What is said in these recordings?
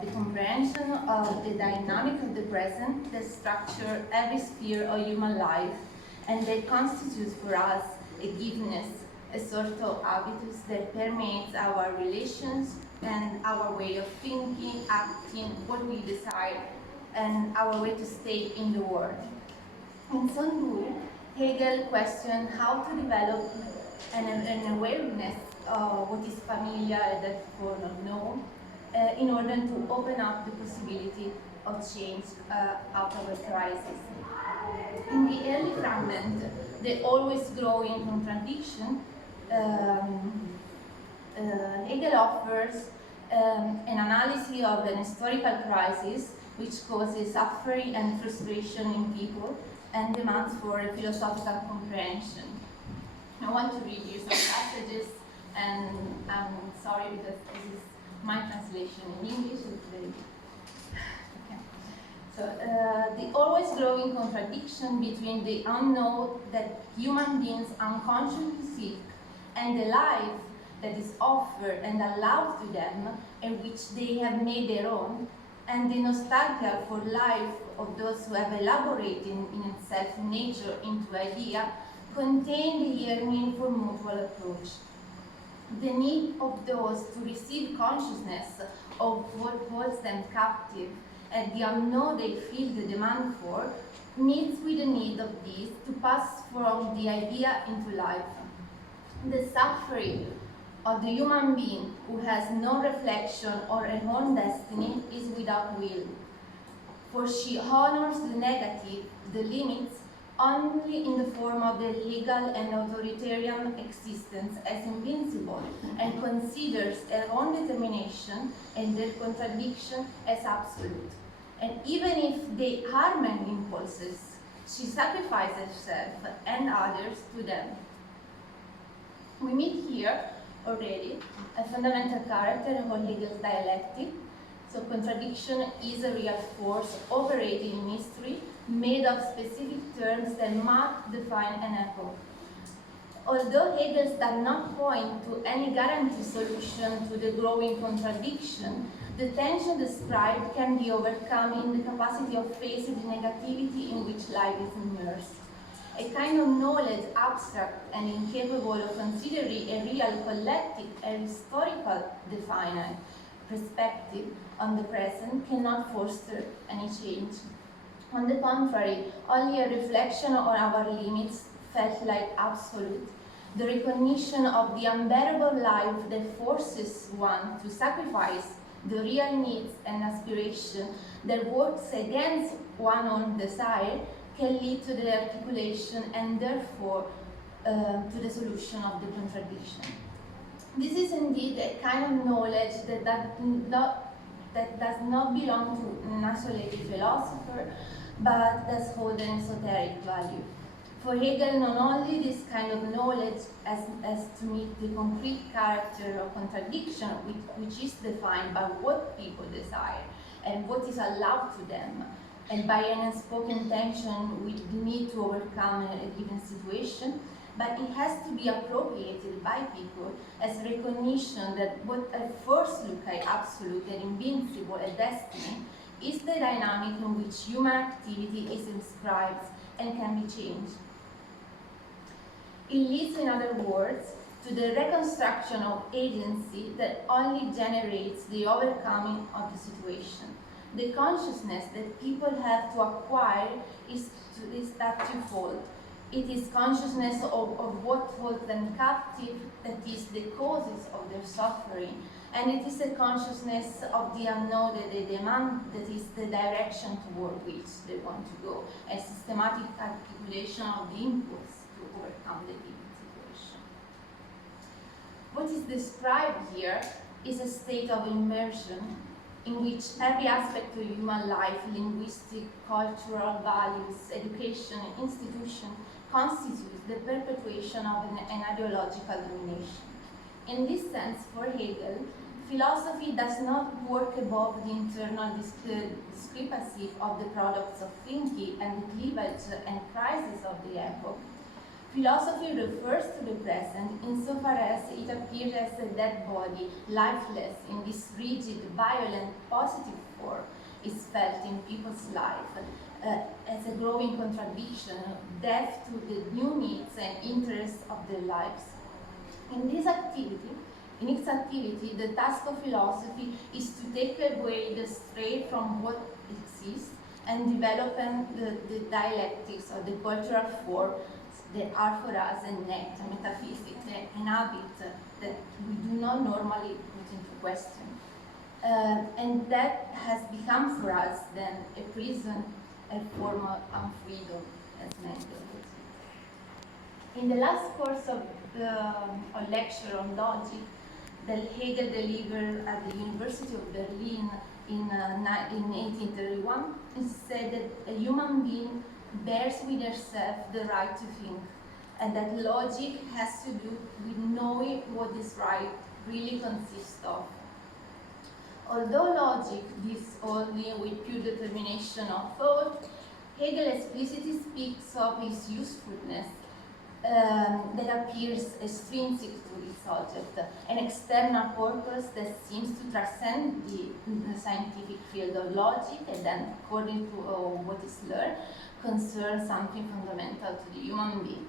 the comprehension of the dynamic of the present that structure every sphere of human life, and they constitute for us a giveness, a sort of habitus that permeates our relations and our way of thinking, acting, what we desire, and our way to stay in the world. In Sun Hegel questioned how to develop an awareness of what is familiar and therefore not known, in order to open up the possibility of change out of a crisis. In the early fragment, the always growing contradiction, Hegel offers an analysis of an historical crisis which causes suffering and frustration in people and demands for a philosophical comprehension. I want to read you some passages, and I'm sorry because this is my translation in English. Okay. So, the always growing contradiction between the unknown that human beings unconsciously seek and the life that is offered and allowed to them and which they have made their own, and the nostalgia for life of those who have elaborated in itself nature into idea, contain the yearning for mutual approach. The need of those to receive consciousness of what holds them captive and the unknown they feel the demand for meets with the need of these to pass from the idea into life. The suffering of the human being who has no reflection or a own destiny is without will, for she honors the negative, the limits, only in the form of the legal and authoritarian existence as invincible, and considers her own determination and their contradiction as absolute. And even if they harm impulses, she sacrifices herself and others to them. We meet here already a fundamental character of Hegel's dialectic. So contradiction is a real force operating in history, made of specific terms that must define an epoch. Although Hegel does not point to any guaranteed solution to the growing contradiction, the tension described can be overcome in the capacity of facing the negativity in which life is immersed. A kind of knowledge abstract and incapable of considering a real collective and historical definite perspective on the present cannot foster any change. On the contrary, only a reflection on our limits felt like absolute. The recognition of the unbearable life that forces one to sacrifice the real needs and aspiration that works against one's own desire can lead to the articulation and therefore to the solution of the contradiction. This is indeed a kind of knowledge that does not belong to an isolated philosopher, but does hold an esoteric value. For Hegel, not only this kind of knowledge as to meet the concrete character of contradiction, which is defined by what people desire and what is allowed to them, and by an unspoken tension with the need to overcome a given situation, but it has to be appropriated by people as recognition that what at first look like absolute and invincible a destiny is the dynamic in which human activity is inscribed and can be changed. It leads, in other words, to the reconstruction of agency that only generates the overcoming of the situation. The consciousness that people have to acquire is that twofold. It is consciousness of what holds them captive, that is the causes of their suffering, and it is a consciousness of the unknown that they demand, that is the direction toward which they want to go, a systematic articulation of the impulse to overcome the given situation. What is described here is a state of immersion in which every aspect of human life, linguistic, cultural, values, education, and institution, constitutes the perpetuation of an ideological domination. In this sense, for Hegel, philosophy does not work above the internal discrepancy of the products of thinking and the cleavage and crisis of the epoch, Philosophy refers to the present insofar as it appears as a dead body, lifeless in this rigid, violent, positive form is felt in people's life as a growing contradiction, deaf to the new needs and interests of their lives. In its activity, the task of philosophy is to take away the stray from what exists and develop the dialectics or the cultural form that are for us a net, a metaphysic, an habit that we do not normally put into question. And that has become for us then a prison, a form of unfreedom, as mentioned. In the last course of the lecture on logic that Hegel delivered at the University of Berlin in 1831, he said that a human being bears with herself the right to think, and that logic has to do with knowing what this right really consists of. Although logic deals only with pure determination of thought, Hegel explicitly speaks of its usefulness that appears extrinsic to its subject, an external purpose that seems to transcend the scientific field of logic and then, according to what is learned, concerns something fundamental to the human being.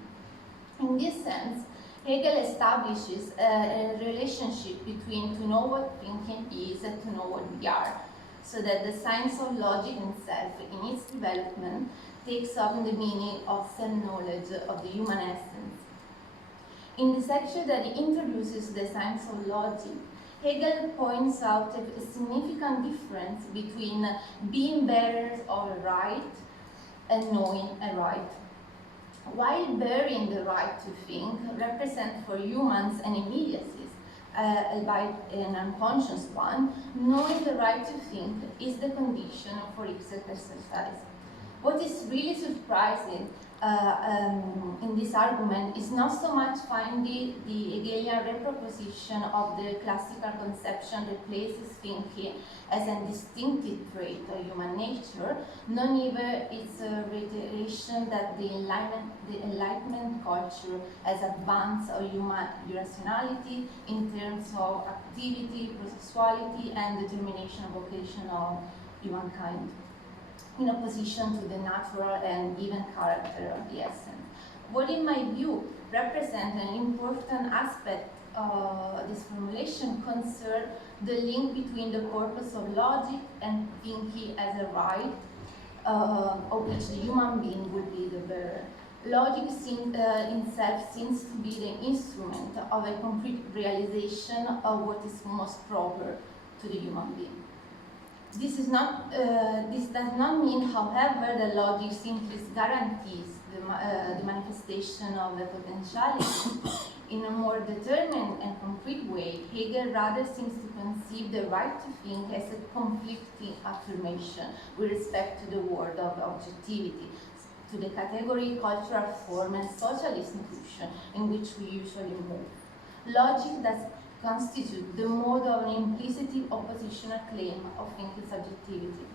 In this sense, Hegel establishes a relationship between to know what thinking is and to know what we are, so that the science of logic itself, in its development, takes on the meaning of self-knowledge of the human essence. In the section that introduces the science of logic, Hegel points out a significant difference between being bearers of a right and knowing a right. While bearing the right to think represents for humans an immediacy, albeit an unconscious one, knowing the right to think is the condition for its exercise. What is really surprising in this argument is not so much finding the Hegelian reproposition of the classical conception that places thinking as a distinctive trait of human nature, nor even its reiteration that the Enlightenment culture has advanced of human irrationality in terms of activity, processuality, and determination of vocation of humankind, in opposition to the natural and even character of the essence. What, in my view, represents an important aspect of this formulation concerns the link between the purpose of logic and thinking as a right, of which the human being would be the bearer. Logic itself seems to be the instrument of a concrete realization of what is most proper to the human being. This does not mean, however, that logic simply guarantees the manifestation of a potentiality. In a more determined and concrete way, Hegel rather seems to conceive the right to think as a conflicting affirmation with respect to the world of objectivity, to the category, cultural form, and social institution in which we usually move. Logic does constitute the mode of an implicitly oppositional claim of thinking subjectivity.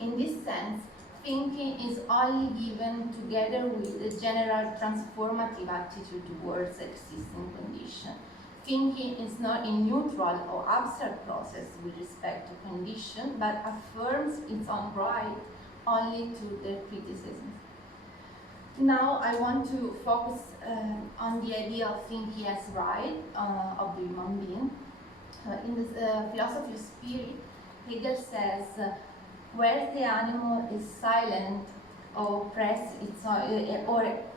In this sense, thinking is only given together with the general transformative attitude towards existing condition. Thinking is not a neutral or abstract process with respect to condition, but affirms its own right only to their criticism. Now I want to focus on the idea of thinking as right of the human being. In the philosophy of spirit, Hegel says, where the animal is silent or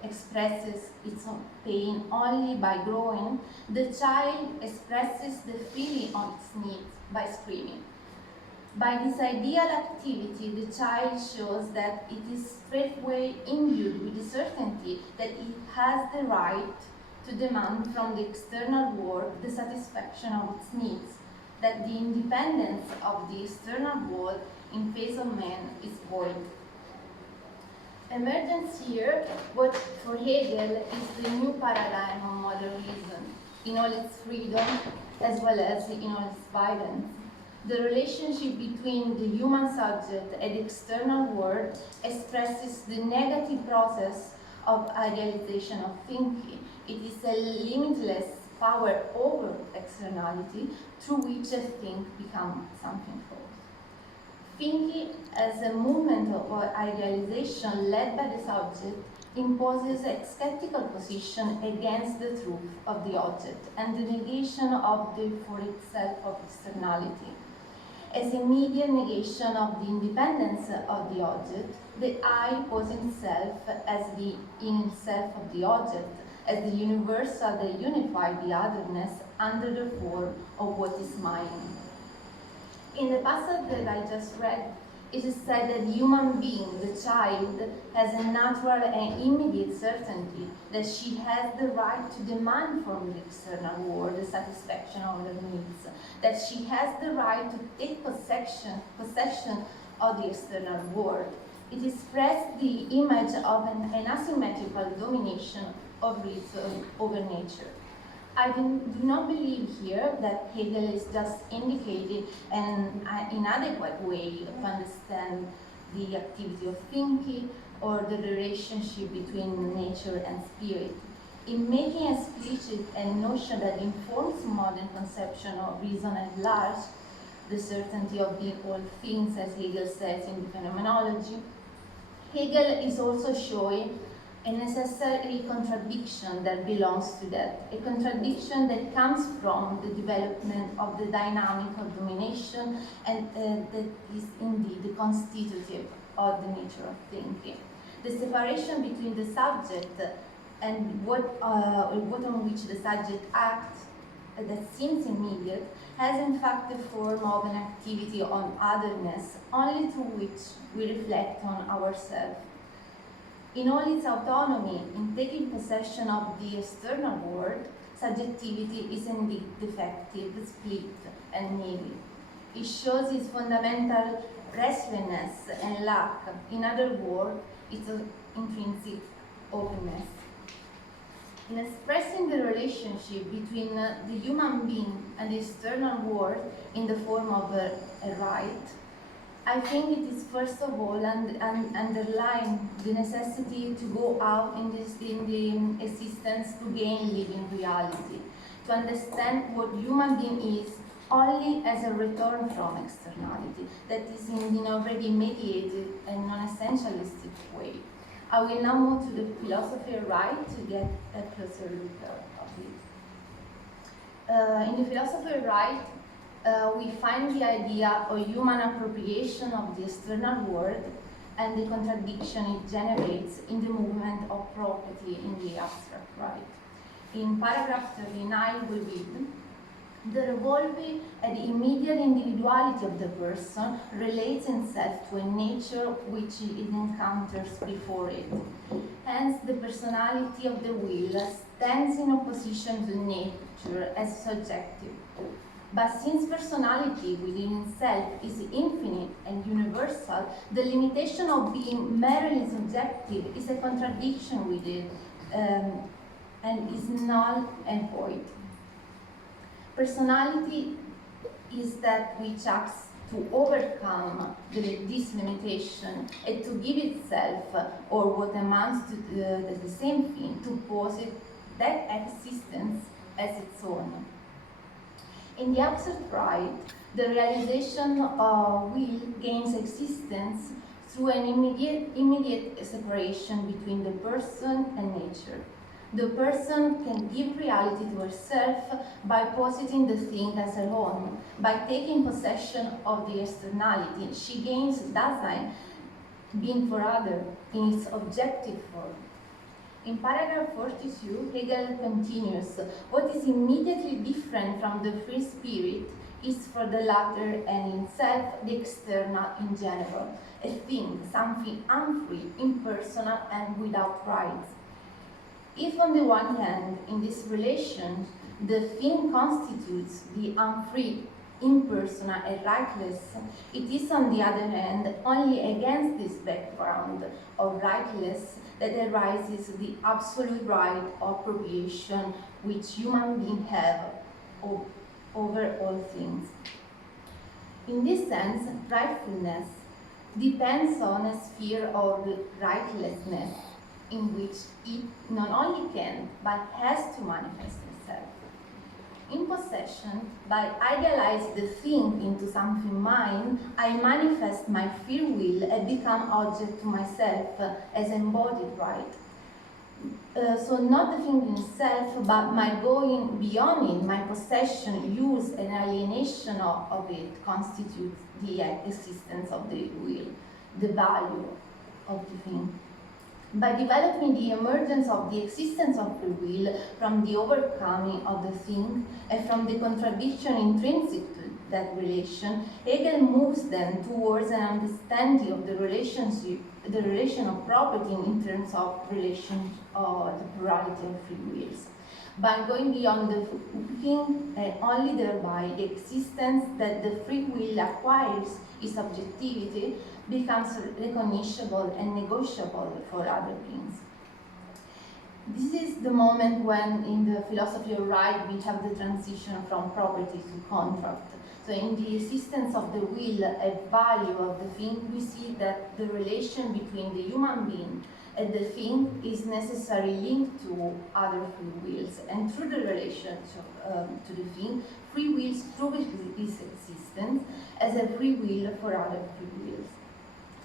expresses its own pain only by growing, the child expresses the feeling of its needs by screaming. By this ideal activity, the child shows that it is straightway imbued with the certainty that it has the right to demand from the external world the satisfaction of its needs, that the independence of the external world in face of man is void. Emergence here, what for Hegel is the new paradigm of modern reason, in all its freedom as well as in all its violence. The relationship between the human subject and the external world expresses the negative process of idealization of thinking. It is a limitless power over externality through which a thing becomes something false. Thinking as a movement of idealization led by the subject imposes a skeptical position against the truth of the object and the negation of the for itself of externality. As immediate negation of the independence of the object, the I posing itself as the in itself of the object, as the universal that unifies the otherness under the form of what is mine. In the passage that I just read, it is said that the human being, the child, has a natural and immediate certainty that she has the right to demand from the external world the satisfaction of her needs, that she has the right to take possession of the external world. It expresses the image of an asymmetrical domination of reason over nature. I do not believe here that Hegel is just indicating an inadequate way to understand the activity of thinking or the relationship between nature and spirit. In making explicit a notion that informs modern conception of reason at large, the certainty of being all things, as Hegel says in the Phenomenology, Hegel is also showing a necessary contradiction that belongs to that, a contradiction that comes from the development of the dynamic of domination and that is indeed the constitutive of the nature of thinking. The separation between the subject and what on which the subject acts that seems immediate has in fact the form of an activity on otherness only through which we reflect on ourselves. In all its autonomy, in taking possession of the external world, subjectivity is indeed defective, split, and needy. It shows its fundamental restlessness and lack, in other words, its intrinsic openness. In expressing the relationship between the human being and the external world in the form of a right, I think it is first of all underline the necessity to go out in the existence to gain living reality, to understand what human being is only as a return from externality that is in an already mediated and non-essentialistic way. I will now move to the philosophy of right to get a closer look of it. In the philosophy of right, we find the idea of human appropriation of the external world and the contradiction it generates in the movement of property in the abstract right. In paragraph 39 we read, the revolving and the immediate individuality of the person relates itself to a nature which it encounters before it. Hence, the personality of the will stands in opposition to nature as subjective. But since personality within itself is infinite and universal, the limitation of being merely subjective is a contradiction with it and is null and void. Personality is that which acts to overcome this limitation and to give itself, or what amounts to the same thing, to posit that existence as its own. In the abstract right, the realization of will gains existence through an immediate separation between the person and nature. The person can give reality to herself by positing the thing as her own. By taking possession of the externality, she gains Dasein, being for other, in its objective form. In paragraph 42, Hegel continues, what is immediately different from the free spirit is for the latter and in itself the external in general, a thing, something unfree, impersonal, and without rights. If on the one hand, in this relation, the thing constitutes the unfree, impersonal, and rightless, it is on the other hand only against this background of rightless that arises the absolute right of appropriation which human beings have over all things. In this sense, rightfulness depends on a sphere of rightlessness, in which it not only can, but has to manifest itself. In possession, by idealizing the thing into something mine, I manifest my free will and become object to myself as embodied right. So not the thing in itself, but my going beyond it, my possession, use, and alienation of it constitutes the existence of the will, the value of the thing. By developing the emergence of the existence of free will from the overcoming of the thing and from the contradiction intrinsic to that relation, Hegel moves them towards an understanding of the relationship, the relation of property in terms of relation or the plurality of free wills. By going beyond the thing, only thereby the existence that the free will acquires its objectivity becomes recognizable and negotiable for other beings. This is the moment when, in the philosophy of right, we have the transition from property to contract. So in the existence of the will and value of the thing, we see that the relation between the human being and the thing is necessarily linked to other free wills. And through the relation to the thing, free wills prove its existence as a free will for other free wills.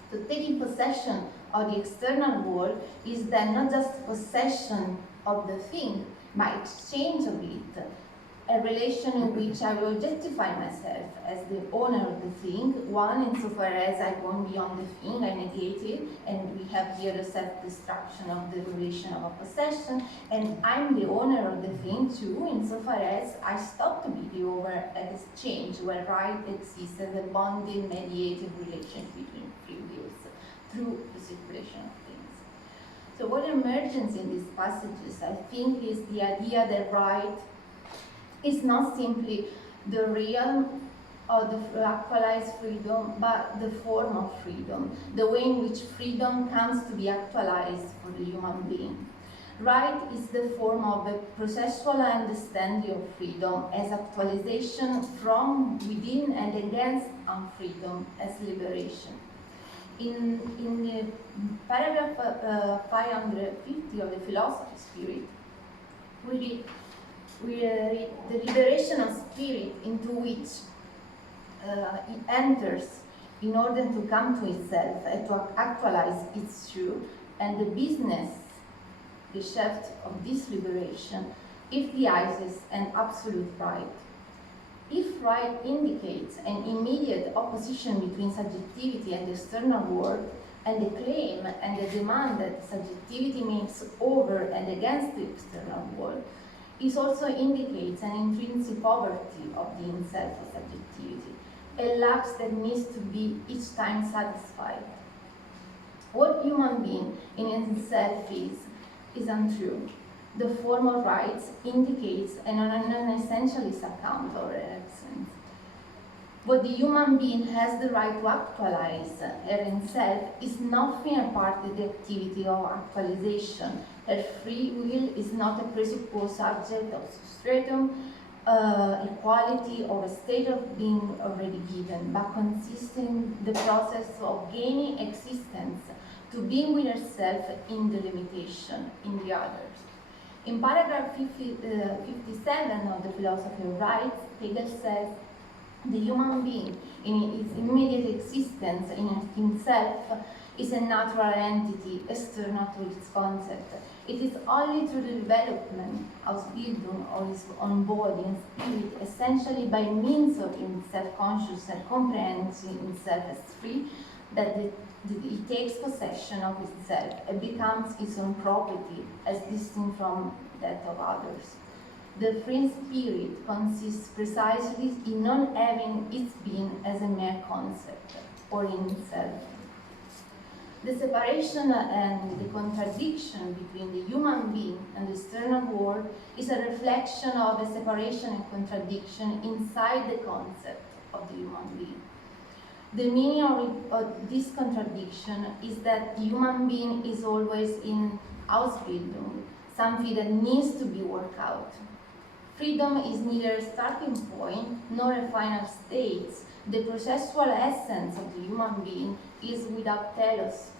So taking possession of the external world is then not just possession of the thing, by exchange of it, a relation in which I will objectify myself as the owner of the thing, one insofar as I go beyond the thing, I negate it, and we have here the self-destruction of the relation of a possession, and I'm the owner of the thing too, insofar as I stop to be the owner at exchange, where right exists as a bonded, mediated relationship between free wills through the circulation of things. So what emerges in these passages, I think, is the idea that right is not simply the realm of the actualized freedom, but the form of freedom, the way in which freedom comes to be actualized for the human being. Right is the form of a processual understanding of freedom as actualization from within and against unfreedom as liberation. In the paragraph 550 of the Philosophy Spirit, we read the liberation of spirit into which it enters in order to come to itself and to actualize its truth, and the business, the shaft of this liberation, epitomizes an absolute right. If right indicates an immediate opposition between subjectivity and the external world, and the claim and the demand that subjectivity makes over and against the external world, it also indicates an intrinsic poverty of the in-self of subjectivity, a lapse that needs to be each time satisfied. What human being in himself is untrue. The form of rights indicates an essentialist account or absence. What the human being has the right to actualize her himself is nothing apart from the activity of actualization. Her free will is not a presupposed subject of substratum, equality, or a state of being already given, but consists in the process of gaining existence, to being with herself in the limitation, in the others. In paragraph 57 of the Philosophy of Rights, Hegel says, the human being, in its immediate existence in himself, is a natural entity external to its concept. It is only through the development of Bildung of its own body and spirit, essentially by means of its self-conscious and comprehending itself as free, that it takes possession of itself and becomes its own property as distinct from that of others. The free spirit consists precisely in not having its being as a mere concept or in itself. The separation and the contradiction between the human being and the external world is a reflection of a separation and contradiction inside the concept of the human being. The meaning of this contradiction is that the human being is always in Ausbildung, something that needs to be worked out. Freedom is neither a starting point nor a final state. The processual essence of the human being is without telos.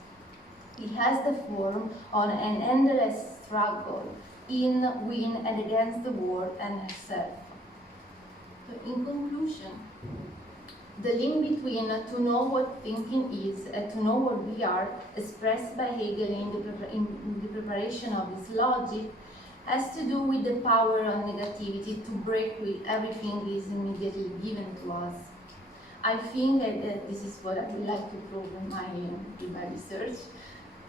It has the form of an endless struggle in, win, and against the world and herself. So in conclusion, the link between to know what thinking is and to know what we are, expressed by Hegel in the preparation of his logic, has to do with the power of negativity to break with everything is immediately given to us. I think that this is what I would like to prove in my research.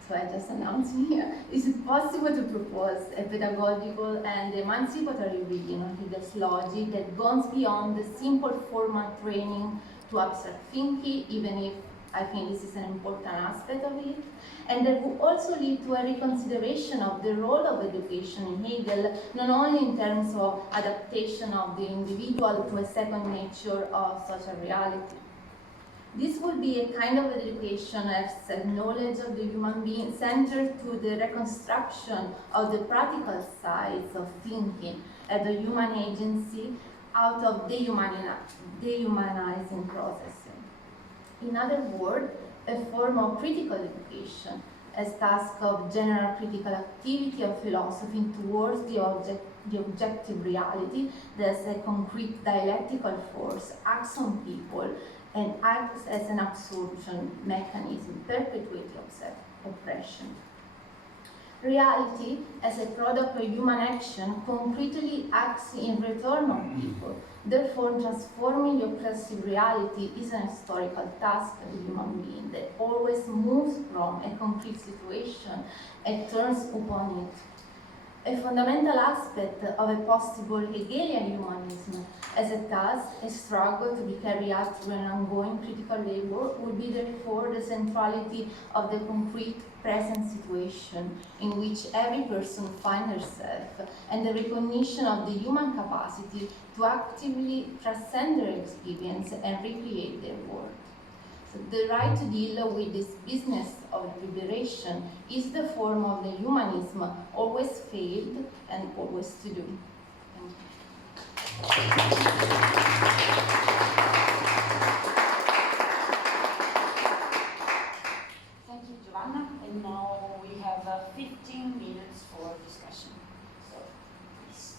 So I just announced here. Is it possible to propose a pedagogical and emancipatory reading of Hegel's logic that goes beyond the simple formal training to abstract thinking, even if I think this is an important aspect of it, and that would also lead to a reconsideration of the role of education in Hegel, not only in terms of adaptation of the individual to a second nature of social reality. This would be a kind of education as a knowledge of the human being centered to the reconstruction of the practical sides of thinking and the human agency out of dehumanizing processing. In other words, a form of critical education as task of general critical activity of philosophy towards the objective reality that as a concrete dialectical force acts on people and acts as an absorption mechanism, perpetuating oppression. Reality, as a product of human action, concretely acts in return on people. Therefore, transforming the oppressive reality is an historical task of the human being that always moves from a concrete situation and turns upon it. A fundamental aspect of a possible Hegelian humanism as a task, a struggle to be carried out through an ongoing critical labor, would be therefore the centrality of the concrete present situation in which every person finds herself, and the recognition of the human capacity to actively transcend their experience and recreate their world. So the right to deal with this business of liberation is the form of the humanism always failed and always to do. Thank you, Giovanna. And now we have 15 minutes for discussion. So, please.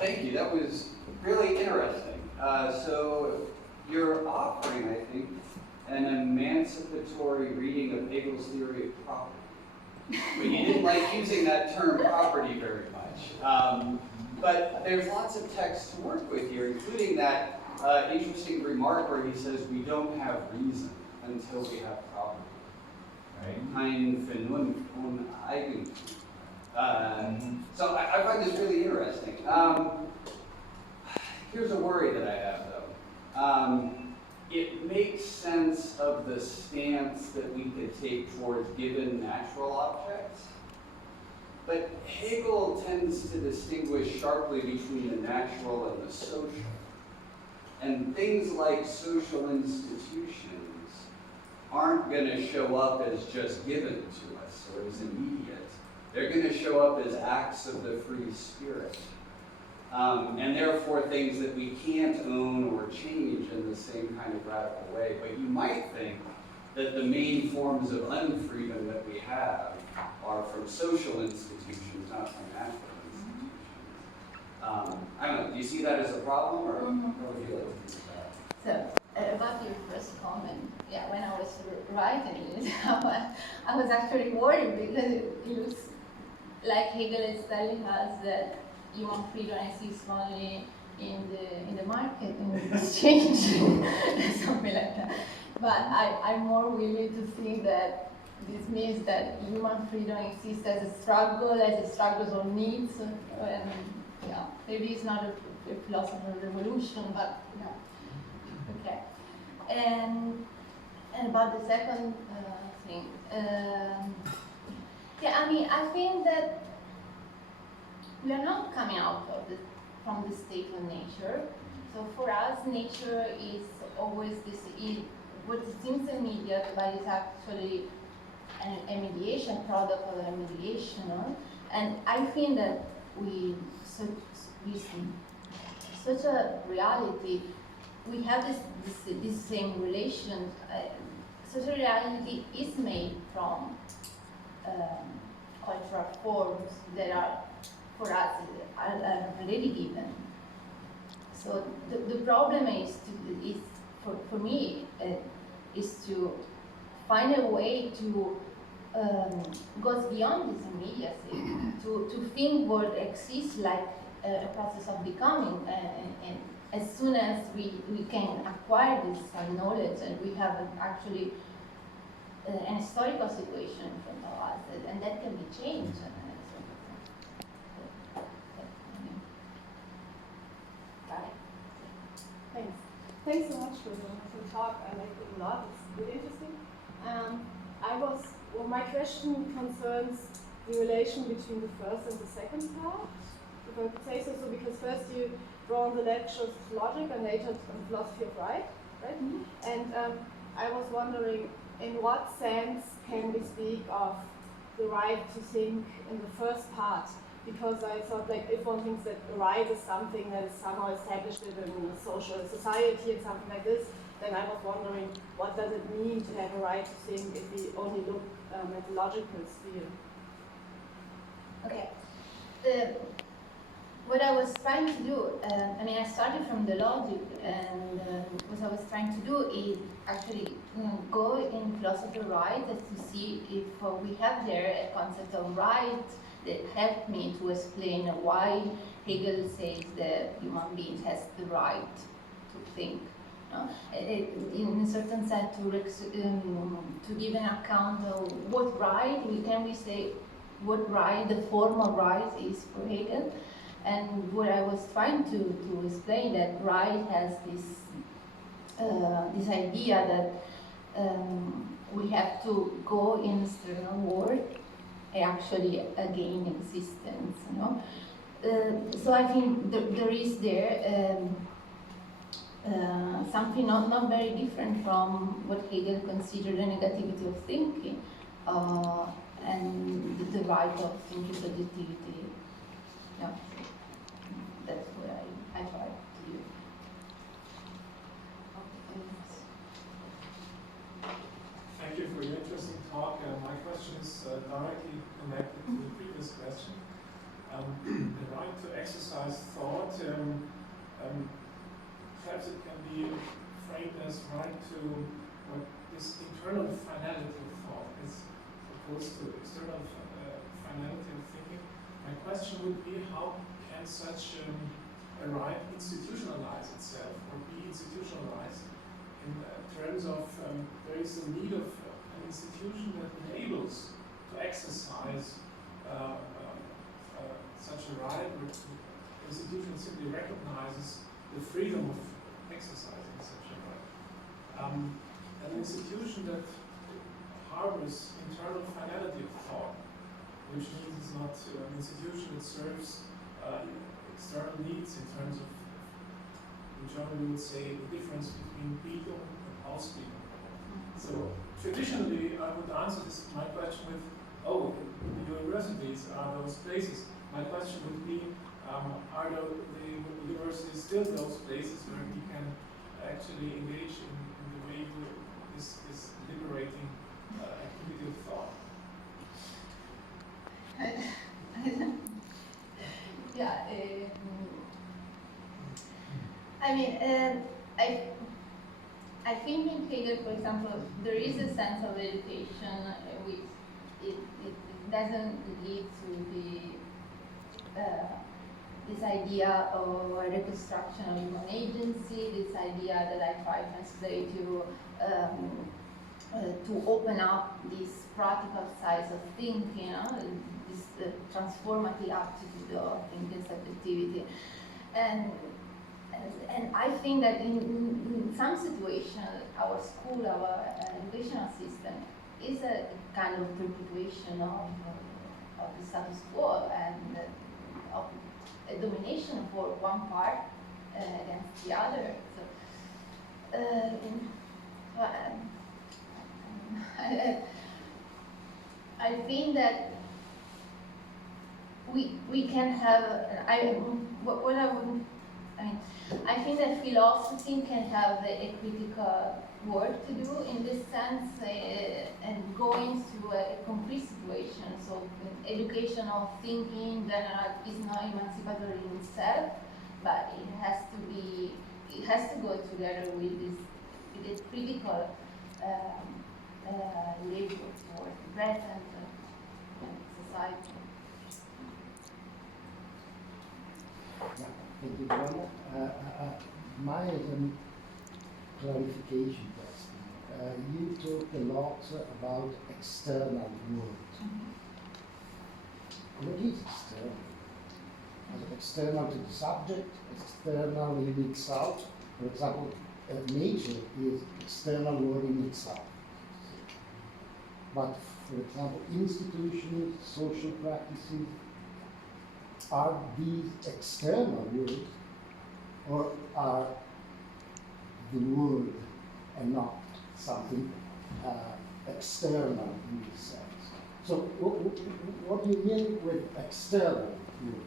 Thank you. That was really interesting. So you're offering, I think, an emancipatory reading of Hegel's theory of property. But you didn't like using that term property very much. But there's lots of texts to work with here, including that interesting remark where he says we don't have reason until we have property. Right? Kein Vernunft ohne Eigentum. So I find this really interesting. Here's a worry that I have, though. It makes sense of the stance that we could take towards given natural objects, but Hegel tends to distinguish sharply between the natural and the social. And things like social institutions aren't going to show up as just given to us or as immediate. They're going to show up as acts of the free spirit. And therefore things that we can't own or change in the same kind of radical way. But you might think that the main forms of unfreedom that we have are from social institutions, not from natural institutions. I don't know, do you see that as a problem, or how would you like to do that? So, about your first comment, yeah, when I was writing it, I was actually worried because it looks like Hegel is telling us that human freedom exists only in the market, in the exchange, something like that. But I'm more willing to think that this means that human freedom exists as a struggle on needs, and yeah, maybe it's not a philosophical revolution, but yeah, okay. And about the second thing, yeah, I mean, I think that we are not coming out of from the state of nature. So for us, nature is always this, what seems immediate, but it's actually a mediation, product of a mediation. No? And I think that such a reality, we have this same relation. Such a reality is made from cultural forms that are, for us, are already given. So the problem is for me is to find a way to goes beyond this immediacy to think what exists like a process of becoming, and as soon as we can acquire this knowledge and we have actually an historical situation in front of us, and that can be changed. Thanks. Thanks so much for the talk. I liked it a lot. It's really interesting. My question concerns the relation between the first and the second part, if I could say so. So because first you draw on the lectures of logic and later on philosophy of right? Mm-hmm. And I was wondering, in what sense can we speak of the right to think in the first part? Because I thought, like, if one thinks that the right is something that is somehow established in a social society and something like this, then I was wondering, what does it mean to have a right to think if we only look at the logical sphere? Okay. What I was trying to do, I started from the logic, and what I was trying to do is actually go in philosophy of right to see if we have there a concept of right that helped me to explain why Hegel says that human beings has the right to think. In a certain sense, to give an account of what right, we say what right, the form of right is for Hegel. And what I was trying to explain, that right has this idea that we have to go in external world and actually gain existence. So I think there is something not very different from what Hegel considered the negativity of thinking and the right of thinking subjectivity. Yeah. That's what I tried to do. Thank you for your interesting talk. My question is directly connected to the previous question. The right to exercise thought, perhaps it can be framed as right to what this internal finality of thought is opposed to external finality of thinking. My question would be, how can such a right institutionalize itself or be institutionalized in terms of there is a need of an institution that enables to exercise such a right, or the institution simply recognizes the freedom of exercising such a right. An institution that harbors internal finality of thought, which means it's not an institution that serves external needs in terms of, in German we would say, the difference between Bildung and Ausbildung. So traditionally I would answer my question with, oh, the universities are those places. My question would be, are the universities still those places where we can actually engage in the way this liberating activity of thought? Yeah, I think in Hegel, for example, there is a sense of education which it doesn't lead to this idea of a reconstruction of human agency, this idea that I try to translate to open up this practical side of thinking, this transformative attitude of thinking subjectivity. And I think that in some situations, our school, our educational system is a kind of perpetuation of the status quo and of a domination for one part against the other. I think that we can have. mean, I think that philosophy can have a critical work to do in this sense, and going through a concrete situation. So education of thinking in general is not emancipatory in itself, but it has to go together with this critical labor for the present society. Yeah, thank you, Giovanna. My clarification question. You talked a lot about external world. What is external? External to the subject, external in itself. For example, nature is external world in itself. But, for example, institutions, social practices, are these external world, or are the world and not something external in this sense? So, what do you mean with external world?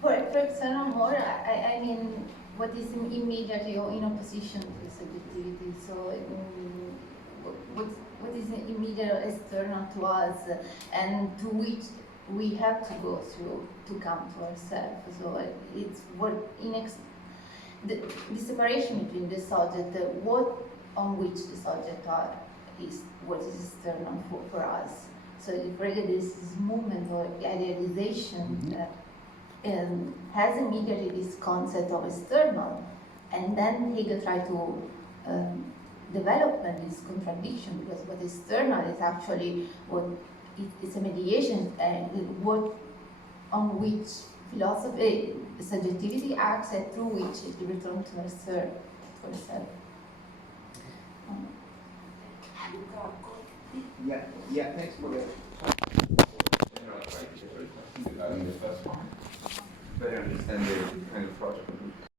For external more, I mean what is immediately or in opposition to subjectivity. So what is immediate or external to us, and to which we have to go through to come to ourselves. So it's what the separation between the subject, what on which the subject is what is external for us. So if really this movement or idealization has immediately this concept of external, and then Hegel tried to develop this contradiction, because what is external is actually what it's a mediation, and what on which philosophy, subjectivity acts, and through which it returns to herself. Yeah, thanks for that. The first one, better understand the kind of project